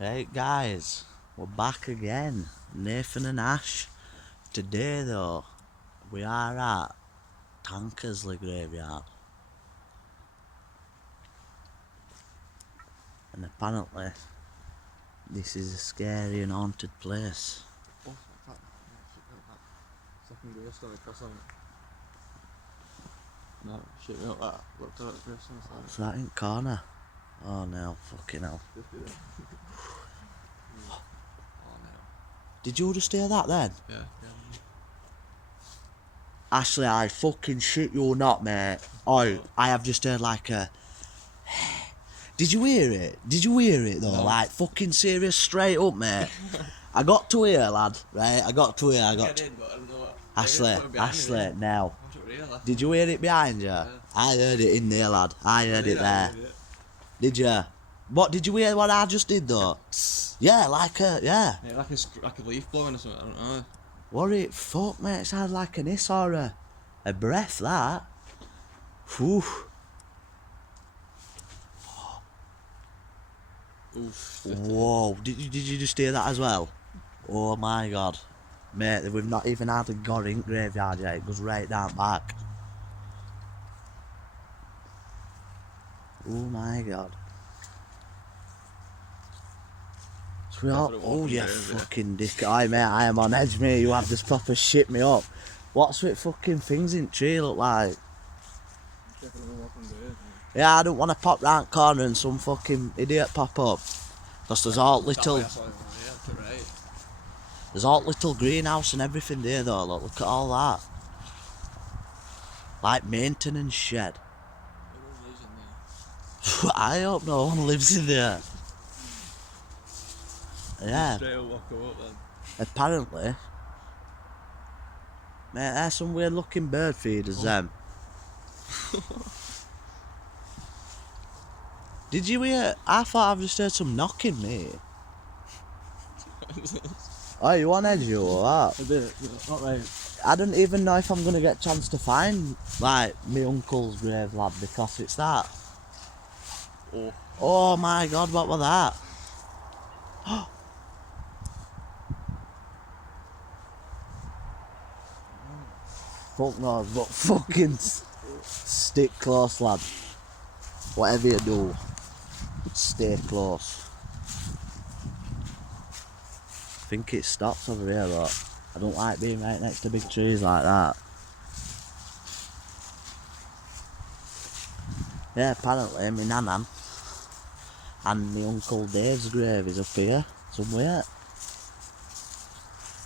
Hey guys, we're back again, Nathan and Ash. Today though, we are at TANKERSLY Graveyard. And apparently, this is a scary and haunted place. Oh, that second gravestone across on it. No, shit me up that. Looked at it, gravestone. What's that in the corner? Oh no, fucking hell. Oh no. Did you just hear that then? Yeah. Ashley, I fucking shit you not, mate. Oh, I have just heard like a... Did you hear it? Did you hear it though? No. Like fucking serious, straight up, mate. I got to hear, lad, right? I got to hear, I did, but I don't know what. Ashley, now. I wasn't really. Did you hear it behind you? Yeah. I heard it in there, lad. I heard it there. Did you? What, did you hear what I just did though? Yeah, like a, yeah. Yeah, like a leaf blowing or something, I don't know. What it, fuck mate, it sounded like an hiss or a breath, that. Whew. Oof. Whoa, did you just hear that as well? Oh my god. Mate, we've not even had a god in graveyard yet, it goes right down back. Oh my god. So we all, oh you fucking dick. Aye mate, I am on edge mate, you have this proper shit me up. What's with fucking things in the tree look like? Yeah, I don't want to pop round the corner and some fucking idiot pop up. Because there's all little greenhouse and everything there though, look at all that. Like maintenance shed. I hope no one lives in there. Yeah. Apparently. Mate, there's some weird looking bird feeders them. Did you hear? I thought I've just heard some knocking, mate. Oh, you on edge you or what? A bit, not right. I don't even know if I'm going to get a chance to find, like, my uncle's grave, lad, because it's that. Oh. Oh my god, what was that? Fuck knows, but fucking stick close, lad. Whatever you do, stay close. I think it stops over here, but I don't like being right next to big trees like that. Yeah, apparently my nanan and my uncle Dave's grave is up here somewhere.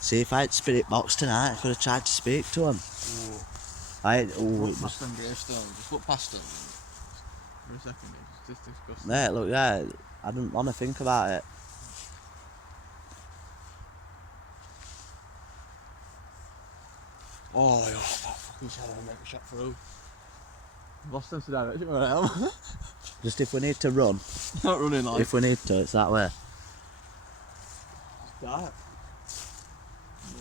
See, if I had spirit box tonight, I could have tried to speak to him. Look past them gravestone, just look past them. For a second, it's just disgusting. There, look, yeah, I didn't want to think about it. Oh yeah, that fucking shadow will make a shot through. Lost sense of direction where I am. Just if we need to run, Not running like. if we need to, it's that way. It's dark.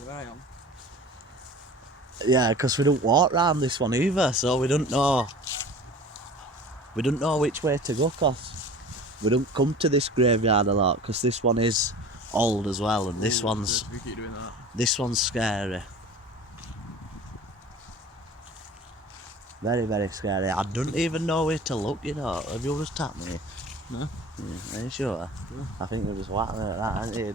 Where I am. Yeah, because we don't walk round this one either, so we don't know. We don't know which way to go, cause we don't come to this graveyard a lot, because this one is old as well, and this one's We keep doing that. this one's scary. Very, very scary. I don't even know where to look, you know. Have you just tapped me? No. Yeah, are you sure? Yeah. I think you're just whacking me at that, aren't you?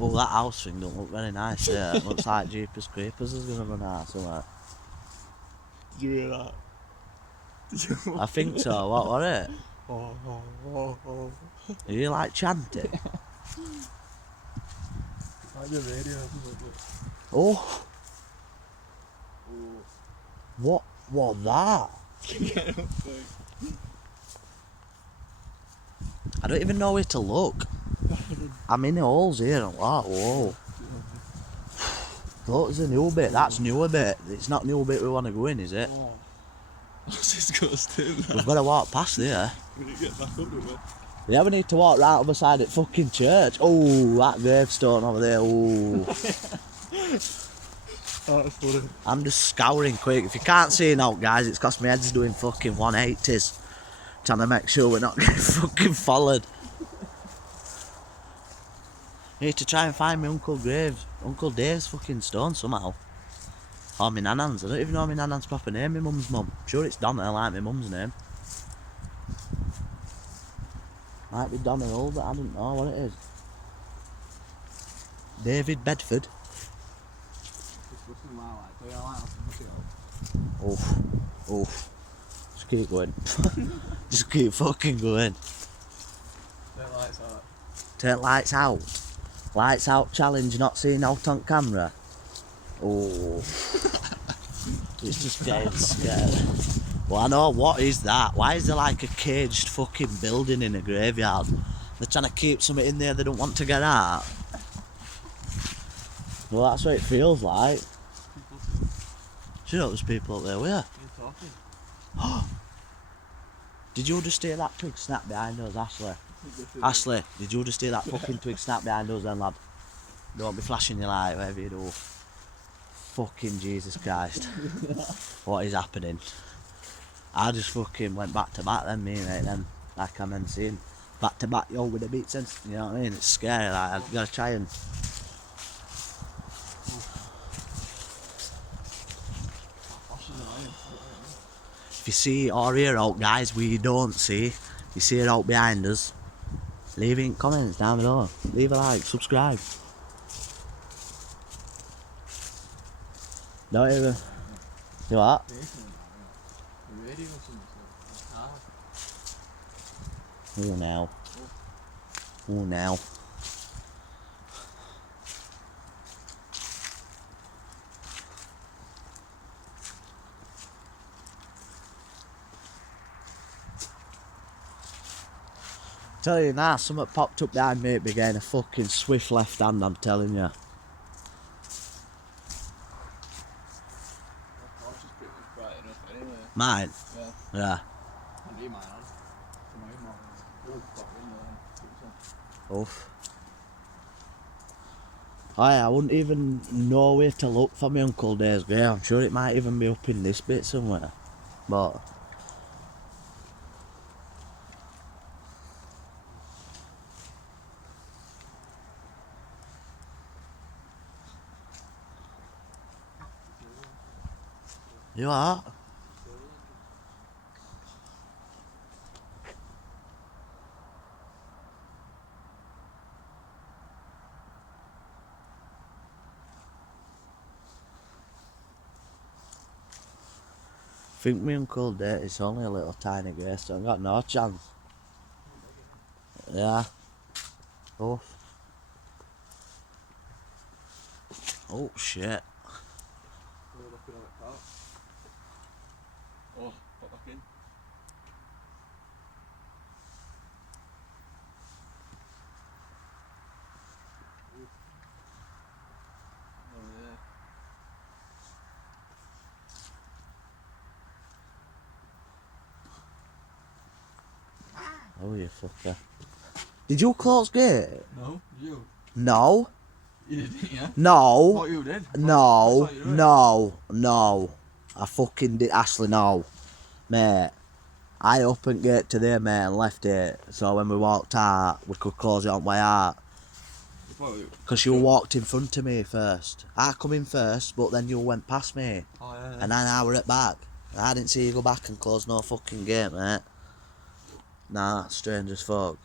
Oh, that house thing don't look very nice there. It looks like Jeepers Creepers is gonna run out somewhere. Did you hear that? Did you? I think so. What was it? Oh. Are you like chanting? Like the radio. Oh. What was that? I don't even know where to look. I'm in the holes here and what? Whoa. Look, there's a new bit. That's new a bit. It's not new bit we want to go in, is it? Oh. That's disgusting. We've got to walk past there. We need to get back up with it. Yeah, we need to walk right other side at fucking church. Oh, that gravestone over there. Oh. Oh, that's funny. I'm just scouring quick. If you can't see now, guys, it's 'cause my head's doing fucking 180s. Trying to make sure we're not getting fucking followed. Need to try and find my Uncle Dave's fucking stone somehow. Or my nanan's. I don't even know my nanan's proper name, my mum's mum. I'm sure it's Donna, like my mum's name. Might be Donna Hull, but I don't know what it is. David Bedford. Oof. Oof. Just keep going. Just keep fucking going. Take lights out. Take lights out. Lights out challenge not seen out on camera. Oh. It's just getting scared. Well, I know, what is that? Why is there like a caged fucking building in a graveyard? They're trying to keep something in there they don't want to get out. Well, that's what it feels like. Do you know there's people up there? Where? You're talking. Did you just hear that twig snap behind us, Ashley? Ashley, did you just hear that fucking twig snap behind us then, lad? Don't be flashing your light, whatever you do. Fucking Jesus Christ. What is happening? I just fucking went back to back then, me mate, then, like I'm then seeing. Back to back, yo, with a beat sense, you know what I mean? It's scary, like, I've got to try and... If you see or hear out, guys, we don't see. You see it out behind us. Leave it in comments down below. Leave a like, subscribe. Don't even. You what? Oh now. Oh now. Tell you now, something popped up behind me began a fucking swift left hand, I'm telling you. Mine? Yeah. Yeah. I need mine on. Oof. I wouldn't even know where to look for my Uncle Dave's grave. I'm sure it might even be up in this bit somewhere. But... You what? I think my Uncle Dave is only a little tiny gravestone. Got no chance. Yeah. Oh. Oh shit. Oh, pop back in. Oh yeah. Oh you fucker. Did you close gate? No, you. No. You didn't, yeah? No. What you did? No. No. No. I fucking did. Ashley, no. Mate. I opened gate to there, mate, and left it. So when we walked out, we could close it on way out. Because you walked in front of me first. I come in first, but then you went past me. Oh, yeah. And then I were at back. I didn't see you go back and close no fucking gate, mate. Nah, that's strange as fuck.